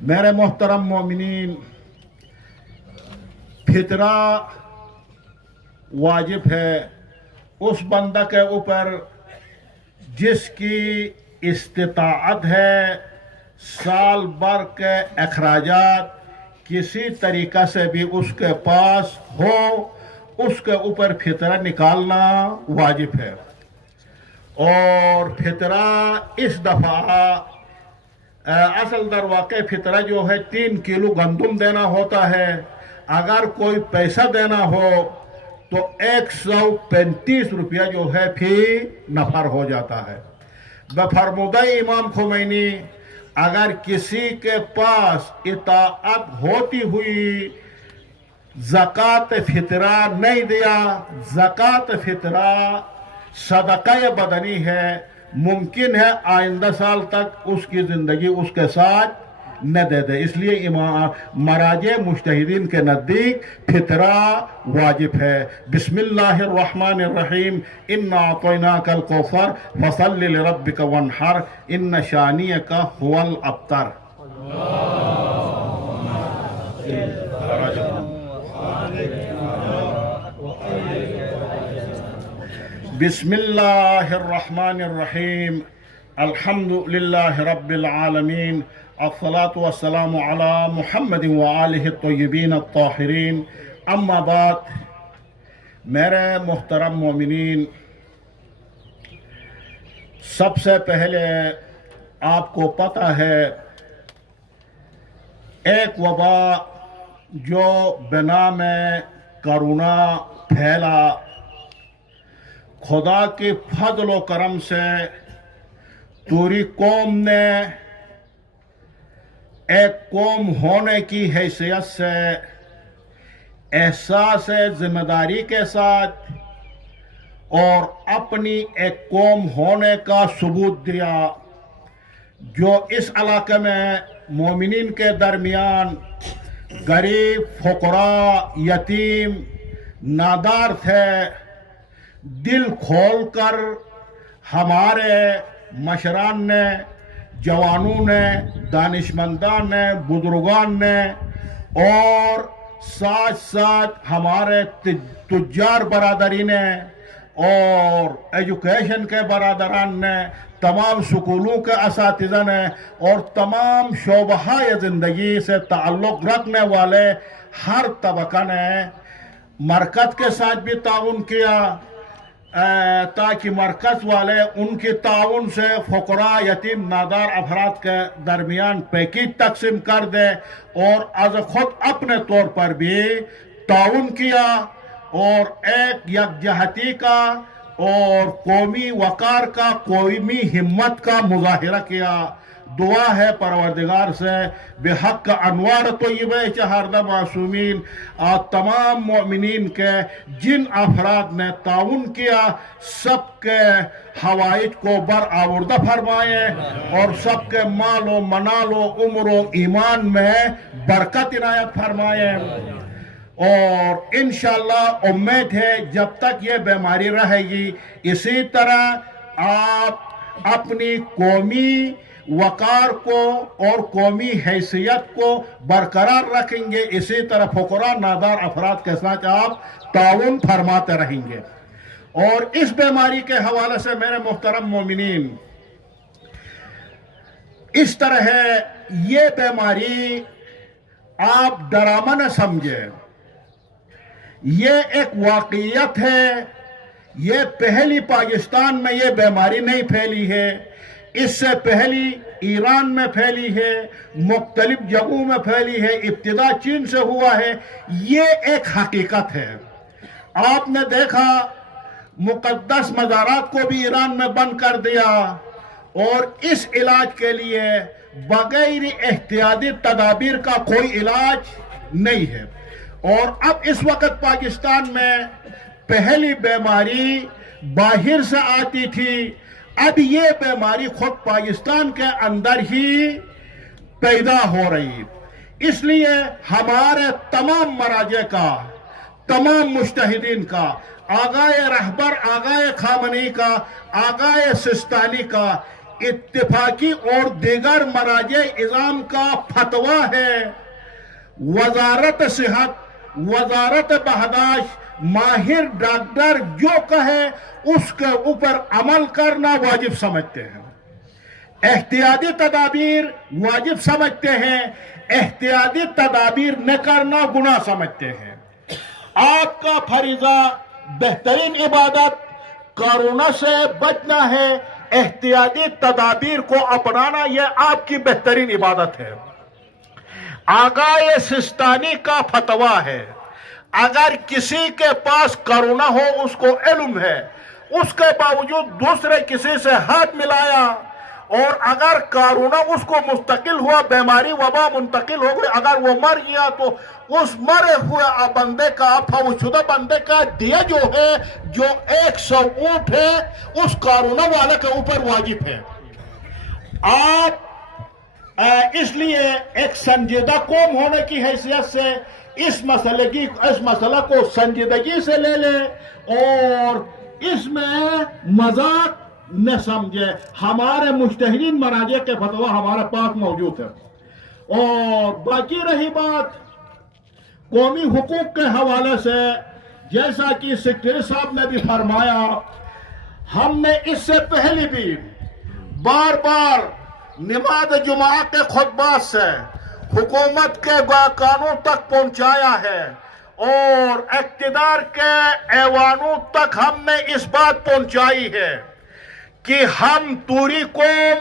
میرے محترم مومنین، فطرہ واجب ہے اس بندہ کے اوپر جس کی استطاعت ہے سال بھر کے اخراجات کسی طریقہ سے بھی اس کے پاس ہو، اس کے اوپر فطرہ نکالنا واجب ہے۔ اور فطرہ اس دفعہ اصل در واقع فطرہ جو ہے 3 کلو گندم دینا ہوتا ہے۔ اگر کوئی پیسہ دینا ہو تو 135 روپیہ جو ہے فی نفر ہو جاتا ہے۔ بفرمودہ امام خمینی، اگر کسی کے پاس اطاعت ہوتی ہوئی زکوٰۃ فطرہ نہیں دیا، زکوٰۃ فطرہ صدقہ بدنی ہے، ممکن ہے آئندہ سال تک اس کی زندگی اس کے ساتھ نہ دے دے، اس لیے مراجع مجتہدین کے نزدیک فطرہ واجب ہے۔ بسم اللہ الرحمن الرحیم، انا اعطیناک الکوثر فصل لربک وانحر ان شانئک هو الابتر۔ بسم اللہ الرحمن الرحیم، الحمد للہ رب العالمین، الصلاة والسلام علی محمد وآلہ الطیبین الطاہرین، اما بعد۔ میرے محترم مومنین، سب سے پہلے آپ کو پتہ ہے ایک وبا جو بنام کرونا پھیلا، خدا کی فضل و کرم سے پوری قوم نے ایک قوم ہونے کی حیثیت سے احساس ذمہ داری کے ساتھ اور اپنی ایک قوم ہونے کا ثبوت دیا، جو اس علاقے میں مومنین کے درمیان غریب، فقراء، یتیم، نادار تھے، دل کھول کر ہمارے مشران نے، جوانوں نے، دانشمندان نے، بزرگان نے اور ساتھ ساتھ ہمارے تجار برادری نے اور ایجوکیشن کے برادران نے، تمام سکولوں کے اساتذہ نے اور تمام شعبہ زندگی سے تعلق رکھنے والے ہر طبقہ نے مرکز کے ساتھ بھی تعاون کیا، تاکہ مرکز والے ان کی تعاون سے فقراء، یتیم، نادار افراد کے درمیان پیکیج تقسیم کر دے، اور از خود اپنے طور پر بھی تعاون کیا اور ایک یکجہتی کا اور قومی وقار کا، قومی ہمت کا مظاہرہ کیا۔ دعا ہے پروردگار سے بحق انوار طیبہ چہاردہ معصومین اور تمام مومنین کے جن افراد نے تعاون کیا، سب کے حوائج کو برآوردہ فرمائے اور سب کے مال و منال و عمر و ایمان میں برکت عنایت فرمائے۔ اور انشاءاللہ امید ہے جب تک یہ بیماری رہے گی اسی طرح آپ اپنی قومی وقار کو اور قومی حیثیت کو برقرار رکھیں گے، اسی طرح فقراء، نادار افراد کے ساتھ آپ تعاون فرماتے رہیں گے۔ اور اس بیماری کے حوالے سے میرے محترم مومنین، اس طرح ہے یہ بیماری آپ ڈرامہ نہ سمجھیں، یہ ایک واقعیت ہے۔ یہ پہلی پاکستان میں یہ بیماری نہیں پھیلی ہے، اس سے پہلی ایران میں پھیلی ہے، مختلف جگہوں میں پھیلی ہے، ابتدا چین سے ہوا ہے۔ یہ ایک حقیقت ہے۔ آپ نے دیکھا مقدس مزارات کو بھی ایران میں بند کر دیا، اور اس علاج کے لیے بغیر احتیاطی تدابیر کا کوئی علاج نہیں ہے۔ اور اب اس وقت پاکستان میں پہلی بیماری باہر سے آتی تھی، اب یہ بیماری خود پاکستان کے اندر ہی پیدا ہو رہی۔ اس لیے ہمارے تمام مراجع کا، تمام مجتہدین کا، آغائے رہبر آغائے خامنئی کا، آغائے سستانی کا इत्तिफाकी और दीगर मराजे इज़ाम का फतवा है। वजारत सेहत, वजारत बहदाश, माहिर डॉक्टर जो कहे उसके ऊपर अमल करना वाजिब समझते हैं। एहतियाती तदाबीर वाजिब समझते हैं, एहतियाती तदाबीर न करना गुनाह समझते हैं। आपका फरीजा बेहतरीन इबादत कोरोना से बचना है, एहतियाती तदाबीर को अपनाना यह आपकी बेहतरीन इबादत है। आगाए सिस्तानी का फतवा है, अगर किसी के पास कोरोना हो, उसको इल्म है, उसके बावजूद दूसरे किसी से हाथ मिलाया और अगर कोरोना उसको मुस्तकिल हुआ, बीमारी वबा मुंतकिल हो गई, अगर वो मर गया तो उस मरे हुए बंदे का, फौशुदा बंदे का दिया जो है, जो 100 ऊंट है, उस कोरोना वाले के ऊपर वाजिब है। आप इसलिए एक संजीदा कौम होने की हैसियत से इस मसला को संजीदगी से ले ले और इसमें मजाक न समझे। हमारे मुज्तहिदीन मराजे के फतवा हमारे पास मौजूद है। और बाकी रही बात कौमी हुकूक के हवाले से, जैसा कि सेक्रेटरी साहब ने भी फरमाया, हमने इससे पहले भी बार बार नमाज जुमा के खुतबा से हुकूमत के कानों तक पहुंचाया है और इक़्तिदार के ऐवानों तक हमने इस बात पहुंचाई है कि हम तूरी कौम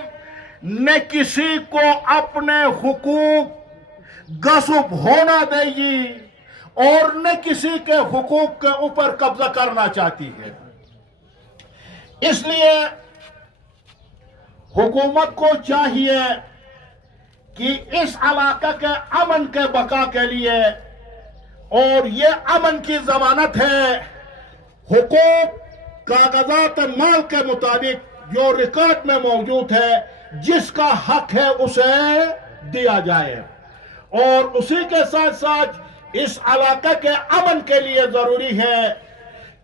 न किसी को अपने हुकूक गस्ब होना देगी और न किसी के हुकूक के ऊपर कब्जा करना चाहती है। इसलिए हुकूमत को चाहिए कि इस इलाके के अमन के बका के लिए, और ये अमन की जमानत है हुकूक कागजात माल के मुताबिक जो रिकॉर्ड में मौजूद है, जिसका हक है उसे दिया जाए। और उसी के साथ साथ इस इलाके के अमन के लिए जरूरी है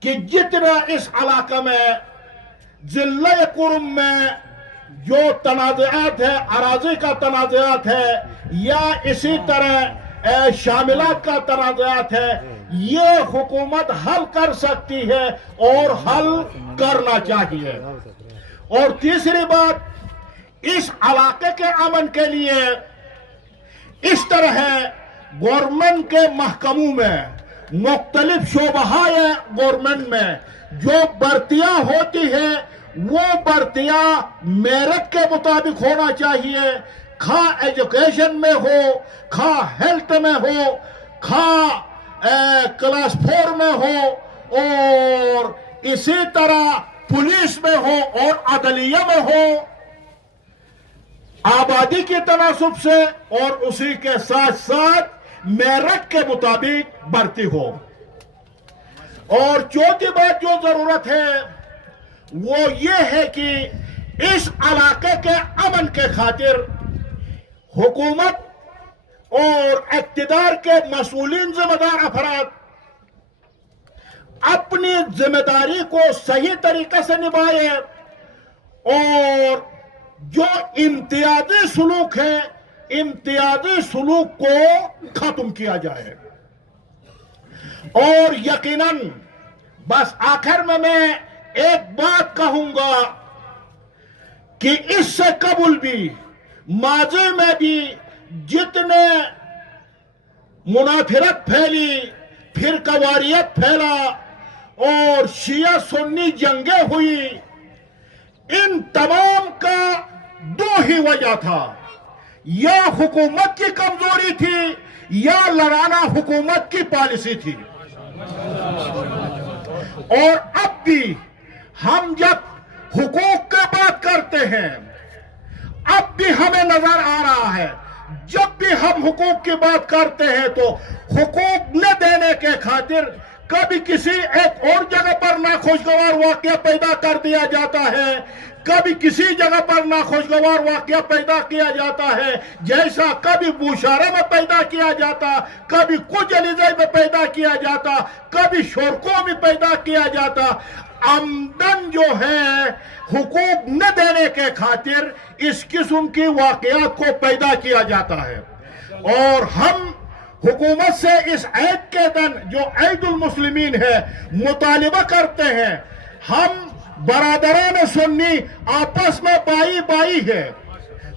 कि जितना इस इलाके में जिला कुरुम में जो तनाज़ात है, अराज़ी का तनाज़ात है या इसी तरह शामिलात का तनाज़ात है, ये हुकूमत हल कर सकती है और हल करना चाहिए। और तीसरी बात, इस इलाके के अमन के लिए इस तरह है, गवर्नमेंट के महकमों में, मुख्तलिफ शोबहाए गवर्नमेंट में जो भर्तियां होती है, वो भर्तियां मेरिट के मुताबिक होना चाहिए, खा एजुकेशन में हो, खा हेल्थ में हो, खा क्लास 4 में हो, और इसी तरह पुलिस में हो और अदलिया में हो, आबादी के तनासुब से, और उसी के साथ साथ मेरिट के मुताबिक भर्ती हो। और चौथी बात जो जरूरत है वो ये है कि इस इलाके के अमन के खातिर हुकूमत और इक़्तिदार के मसूलिन जिम्मेदार अफराद अपनी जिम्मेदारी को सही तरीके से निभाए और जो इम्तियाजी सुलूक है, इम्तियाजी सुलूक को खत्म किया जाए। और यकीनन बस आखिर में मैं एक बात कहूंगा कि इससे कबूल भी माजी में भी जितने मुनाफिरत फैली, फिर कवारियत फैला और शिया सुन्नी जंगें हुई, इन तमाम का दो ही वजह था, या हुकूमत की कमजोरी थी या लड़ाना हुकूमत की पॉलिसी थी। और अब भी हम जब हुकूक की बात करते हैं, अब भी हमें नजर आ रहा है, जब भी हम हुकूक की बात करते हैं तो हुकूक न देने के खातिर कभी किसी एक और जगह पर नाखुशगवार वाकया पैदा कर दिया जाता है, कभी किसी जगह पर नाखुशगवार वाकया पैदा किया जाता है, जैसा कभी बुशारा में पैदा किया जाता, कभी कुछ अलीज़े में पैदा किया जाता, कभी शोरकों में पैदा किया जाता। आमदन जो है हुकूक न देने के खातिर इस किस्म की वाकयात को पैदा किया जाता है। और हम हुकूमत से इस ईद के दिन जो ईदुल मुस्लिमीन है मुतालिबा करते हैं, हम बरादरान सुन्नी आपस में बाई बाई है,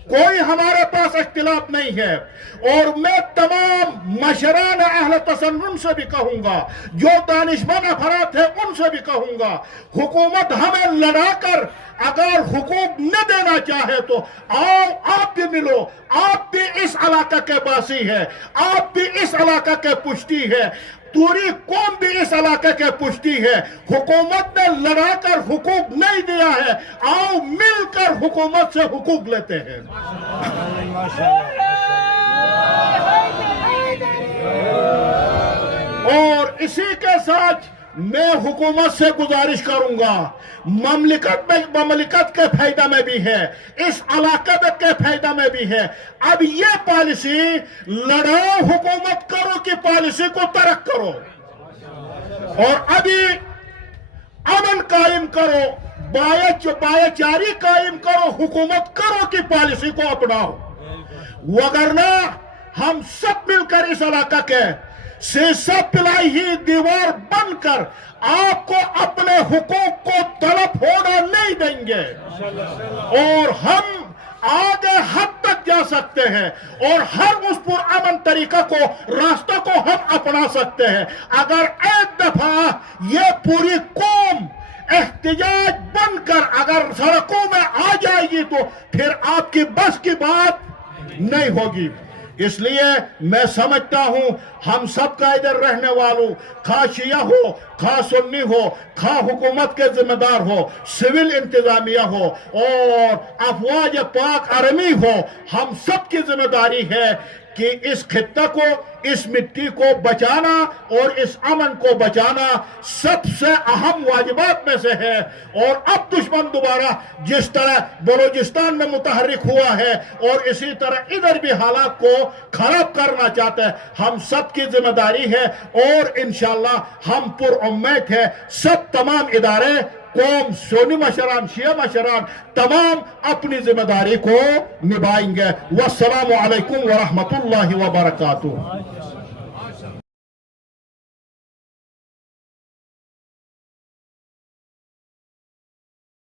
कोई हमारे पास इख्तिलाफ नहीं है। और मैं तमाम मशरान अहल तसन्नुन से भी कहूंगा, जो दानिशमंद अफराद है उनसे भी कहूंगा, हुकूमत हमें लड़ाकर अगर हुकूक न देना चाहे तो आओ आप भी मिलो, आप भी इस इलाका के बासी है, आप भी इस इलाका के पुश्ती है, पूरी कौम भी इस इलाके के पुश्ती है। हुकूमत ने लड़ाकर हुकूक नहीं दिया है, आओ मिलकर हुकूमत से हुकूक लेते हैं। और इसी के साथ मैं हुकूमत से गुजारिश करूंगा, ममलिकत के फायदा में भी है, इस इलाके में के फायदा में भी है। अब ये पॉलिसी लड़ाओ हुकूमत करो की पॉलिसी को तरक करो, और अभी अमन कायम करो, बायचारी कायम करो, हुकूमत करो की पॉलिसी को अपनाओ। वगरना हम सब मिलकर इस इलाका के शीशा पिलाई ही दीवार बनकर आपको अपने हुकूक को तलब होना नहीं देंगे, और हम आगे हद तक जा सकते हैं, और हर उस पुरअमन तरीका को रास्ता को हम अपना सकते हैं। अगर एक दफा ये पूरी कौम एहतिजाज बनकर अगर सड़कों में आ जाएगी तो फिर आपकी बस की बात नहीं होगी। इसलिए मैं समझता हूं हम सब का इधर रहने वालों, खा शिया हो, खा सुन्नी हो, खा हुकूमत के जिम्मेदार हो, सिविल इंतजामिया हो और अफवाज पाक आर्मी हो, हम सब की जिम्मेदारी है कि इस खित्ता को, इस मिट्टी को बचाना और इस अमन को बचाना सबसे अहम वाजिबात में से है। और अब दुश्मन दोबारा जिस तरह बलूचिस्तान में मुतहर्रिक हुआ है और इसी तरह इधर भी हालात को खराब करना चाहता है, हम सब की जिम्मेदारी है। और इंशाअल्लाह हम पुरुम्मीद है सब तमाम इदारे, कौम, सुन्नी मशरान, शिया मशरान तमाम अपनी जिम्मेदारी को निभाएंगे। वस्सलामु अलैकुम व रहमतुल्लाहि व बरकातुहू।